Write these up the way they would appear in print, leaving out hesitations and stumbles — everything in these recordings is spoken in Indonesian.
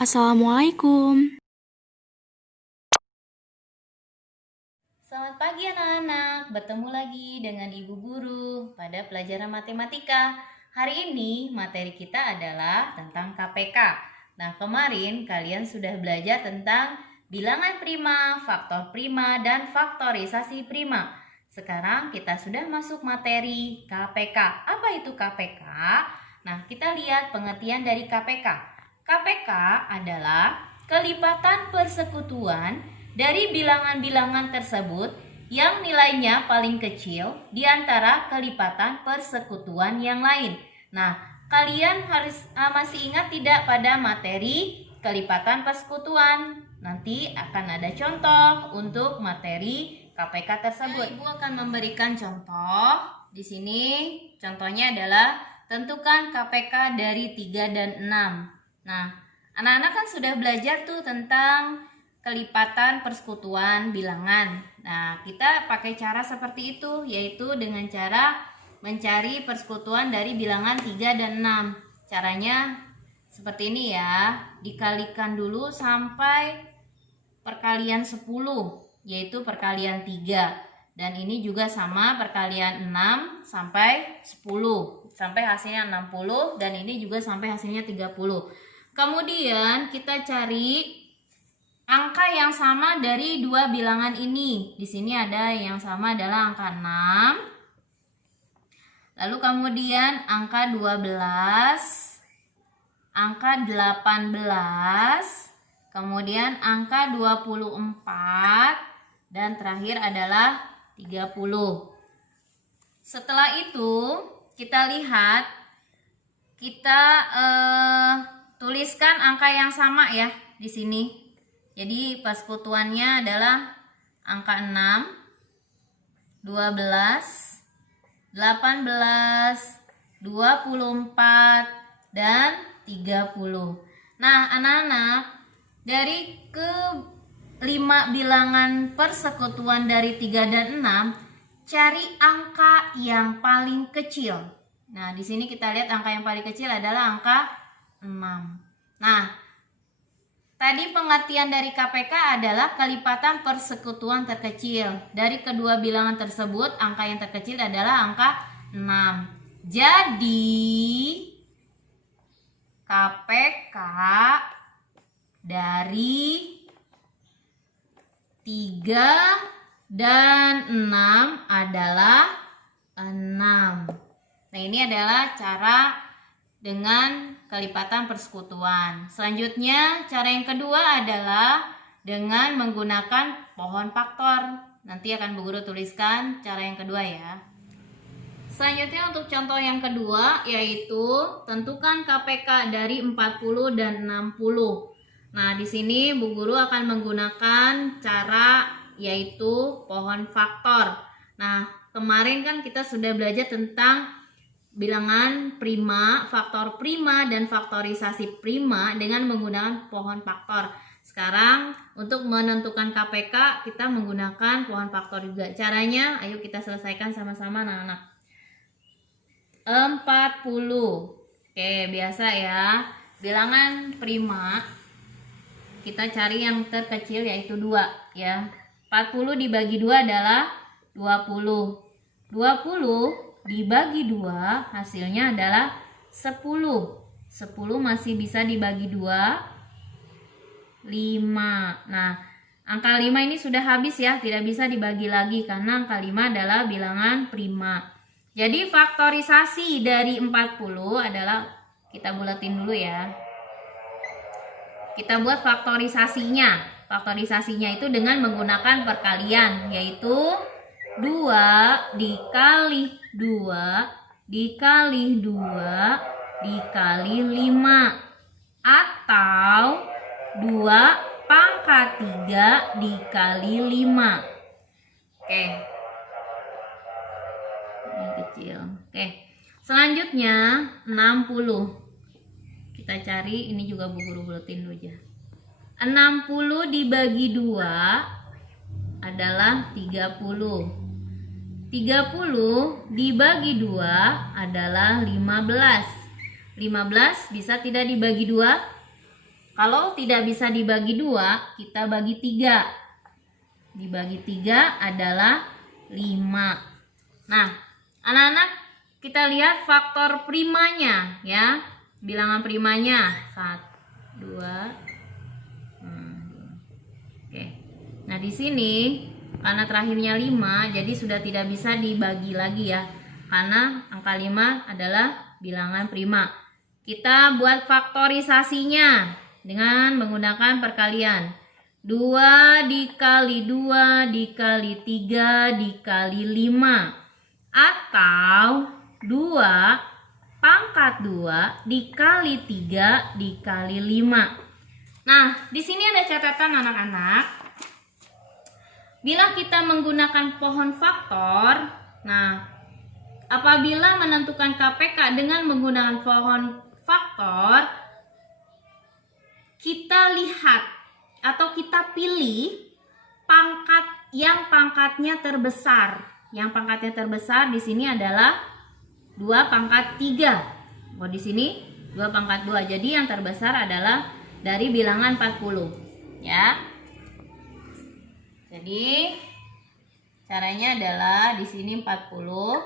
Assalamualaikum. Selamat pagi anak-anak, bertemu lagi dengan Ibu Guru pada pelajaran matematika. Hari ini materi kita adalah tentang KPK. Nah, kemarin kalian sudah belajar tentang bilangan prima, faktor prima, dan faktorisasi prima. Sekarang kita sudah masuk materi KPK. Apa itu KPK? Nah, kita lihat pengertian dari KPK. KPK adalah kelipatan persekutuan dari bilangan-bilangan tersebut yang nilainya paling kecil di antara kelipatan persekutuan yang lain. Nah, kalian harus masih ingat tidak pada materi kelipatan persekutuan? Nanti akan ada contoh untuk materi KPK tersebut. Ibu akan memberikan contoh. Di sini contohnya adalah tentukan KPK dari 3 dan 6. Nah, anak-anak kan sudah belajar tuh tentang kelipatan persekutuan bilangan. Nah, kita pakai cara seperti itu, yaitu dengan cara mencari persekutuan dari bilangan 3 dan 6. Caranya seperti ini ya, dikalikan dulu sampai perkalian 10, yaitu perkalian 3. Dan ini juga sama, perkalian 6 sampai 10, sampai hasilnya 60, dan ini juga sampai hasilnya 30. Kemudian kita cari angka yang sama dari dua bilangan ini. Di sini ada yang sama adalah angka 6. Lalu kemudian angka 12, angka 18, kemudian angka 24, dan terakhir adalah 30. Setelah itu kita lihat, kita tuliskan angka yang sama ya di sini. Jadi persekutuannya adalah angka 6, 12, 18, 24, dan 30. Nah, anak-anak, dari ke-5 bilangan persekutuan dari 3 dan 6, cari angka yang paling kecil. Nah, di sini kita lihat angka yang paling kecil adalah angka 6. Nah, tadi pengertian dari KPK adalah kelipatan persekutuan terkecil. Dari kedua bilangan tersebut, angka yang terkecil adalah angka 6. Jadi, KPK dari 3 dan 6 adalah 6. Nah, ini adalah cara dengan kelipatan persekutuan. Selanjutnya, cara yang kedua adalah dengan menggunakan pohon faktor. Nanti akan Bu Guru tuliskan cara yang kedua ya. Selanjutnya untuk contoh yang kedua, yaitu tentukan KPK dari 40 dan 60. Nah, di sini Bu Guru akan menggunakan cara yaitu pohon faktor. Nah, kemarin kan kita sudah belajar tentang bilangan prima, faktor prima, dan faktorisasi prima dengan menggunakan pohon faktor. Sekarang untuk menentukan KPK kita menggunakan pohon faktor juga. Caranya ayo kita selesaikan sama-sama anak-anak. 40. Oke, biasa ya. Bilangan prima kita cari yang terkecil yaitu 2 ya. 40 dibagi 2 adalah 20. 20 dibagi 2 hasilnya adalah 10. 10 masih bisa dibagi 2, 5. Nah, angka 5 ini sudah habis ya, tidak bisa dibagi lagi karena angka 5 adalah bilangan prima. Jadi faktorisasi dari 40 adalah, kita buletin dulu ya. Kita buat faktorisasinya. Faktorisasinya itu dengan menggunakan perkalian, yaitu 2 dikali 2 dikali 2 dikali 5, atau 2 pangkat 3 dikali 5. Oke, ini kecil. Oke, selanjutnya 60. Kita cari, ini juga Bu Guru buletin dulu aja. 60 dibagi 2 adalah 30. 30 dibagi 2 adalah 15. 15 bisa tidak dibagi 2? Kalau tidak bisa dibagi 2, kita bagi 3. Dibagi 3 adalah 5. Nah, anak-anak, kita lihat faktor primanya ya. Bilangan primanya 1, 2. Oke. Nah, di sini karena terakhirnya 5, jadi sudah tidak bisa dibagi lagi ya. Karena angka 5 adalah bilangan prima. Kita buat faktorisasinya dengan menggunakan perkalian. 2 dikali 2 dikali 3 dikali 5. Atau 2 pangkat 2 dikali 3 dikali 5. Nah, di sini ada catatan anak-anak. Bila kita menggunakan pohon faktor, nah, apabila menentukan KPK dengan menggunakan pohon faktor, kita lihat atau kita pilih pangkat yang pangkatnya terbesar. Yang pangkatnya terbesar di sini adalah 2 pangkat 3. Oh, di sini 2 pangkat 2. Jadi yang terbesar adalah dari bilangan 40, ya. Jadi caranya adalah di sini 40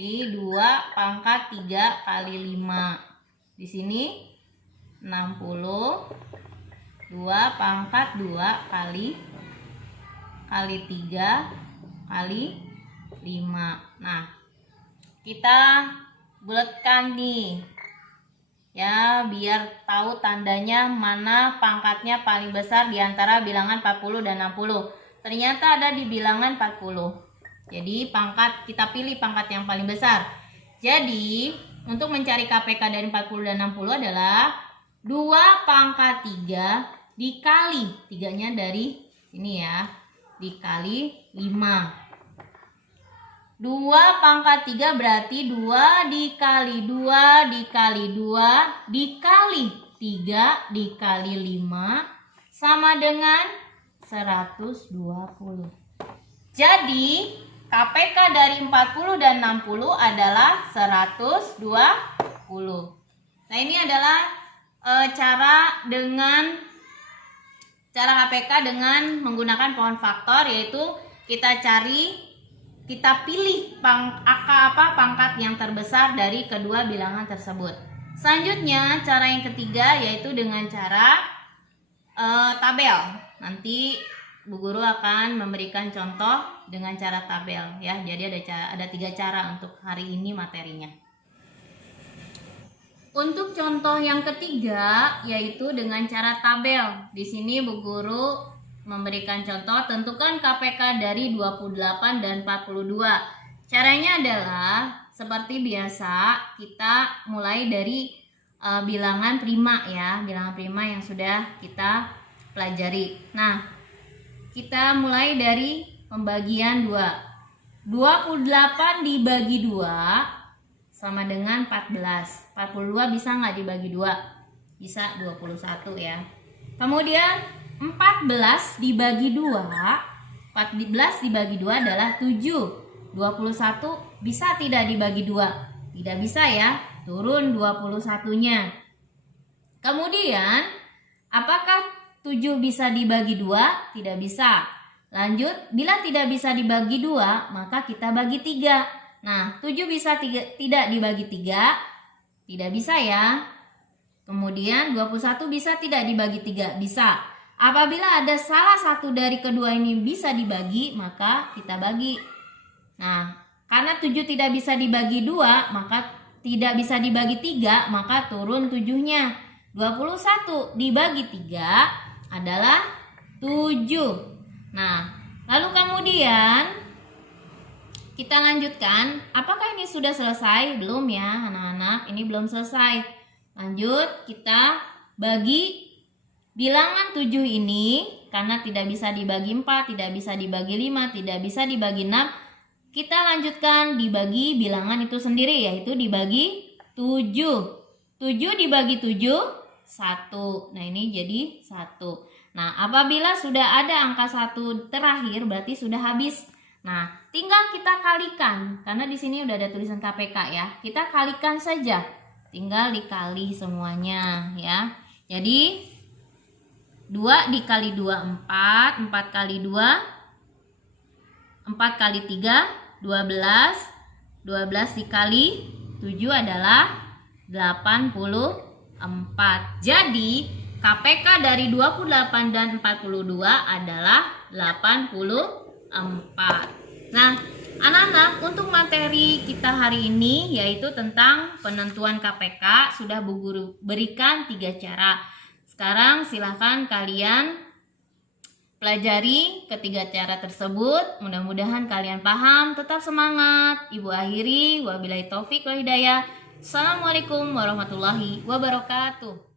di 2 pangkat 3 kali 5. Di sini 60 2 pangkat 2 kali 3 kali 5. Nah, kita bulatkan nih ya, biar tahu tandanya mana pangkatnya paling besar di antara bilangan 40 dan 60. Ternyata ada di bilangan 40. Jadi pangkat, kita pilih pangkat yang paling besar. Jadi untuk mencari KPK dari 40 dan 60 adalah 2 pangkat 3 dikali 3-nya dari sini ya, dikali 5. 2 pangkat 3 berarti 2 dikali 2 dikali 2 dikali 3 dikali 5 sama dengan 120. Jadi KPK dari 40 dan 60 adalah 120. Nah, ini adalah cara KPK dengan menggunakan pohon faktor, yaitu kita pilih pangkat yang terbesar dari kedua bilangan tersebut. Selanjutnya cara yang ketiga yaitu dengan cara tabel. Nanti Bu Guru akan memberikan contoh dengan cara tabel ya. Jadi ada 3 cara untuk hari ini materinya. Untuk contoh yang ketiga yaitu dengan cara tabel. Di sini Bu Guru memberikan contoh, tentukan KPK dari 28 dan 42. Caranya adalah seperti biasa, kita mulai dari bilangan prima ya, bilangan prima yang sudah kita pelajari. Nah, kita mulai dari pembagian 2. 28 dibagi 2 sama dengan 14. 42 bisa nggak dibagi 2? Bisa, 21 ya. Kemudian 14 dibagi 2, 14 dibagi 2 adalah 7. 21 bisa tidak dibagi 2? Tidak bisa ya, turun 21-nya. Kemudian, apakah 7 bisa dibagi 2? Tidak bisa. Lanjut, bila tidak bisa dibagi 2, maka kita bagi 3. Nah, 7 bisa tidak dibagi 3? Tidak bisa ya. Kemudian 21 bisa tidak dibagi 3? Bisa. Apabila ada salah satu dari kedua ini bisa dibagi, maka kita bagi. Nah, karena 7 tidak bisa dibagi 2, maka tidak bisa dibagi 3, maka turun 7-nya. 21 dibagi 3 adalah 7. Nah, lalu kemudian kita lanjutkan. Apakah ini sudah selesai? Belum ya anak-anak, ini belum selesai. Lanjut, kita bagi bilangan 7 ini, karena tidak bisa dibagi 4, tidak bisa dibagi 5, tidak bisa dibagi 6, kita lanjutkan dibagi bilangan itu sendiri, yaitu dibagi 7. 7 dibagi 7, 1. Nah, ini jadi 1. Nah, apabila sudah ada angka 1 terakhir, berarti sudah habis. Nah, tinggal kita kalikan, karena di sini udah ada tulisan KPK ya. Kita kalikan saja, tinggal dikali semuanya ya. Jadi 2 dikali 2 4, 4 kali 2 4 kali 3 12, 12 dikali 7 adalah 84. Jadi KPK dari 28 dan 42 adalah 84. Nah, anak-anak, untuk materi kita hari ini yaitu tentang penentuan KPK sudah Bu Guru berikan 3 cara. Sekarang silahkan kalian pelajari ketiga cara tersebut. Mudah-mudahan kalian paham. Tetap semangat. Ibu akhiri, wabillahi taufik wal hidayah. Assalamualaikum warahmatullahi wabarakatuh.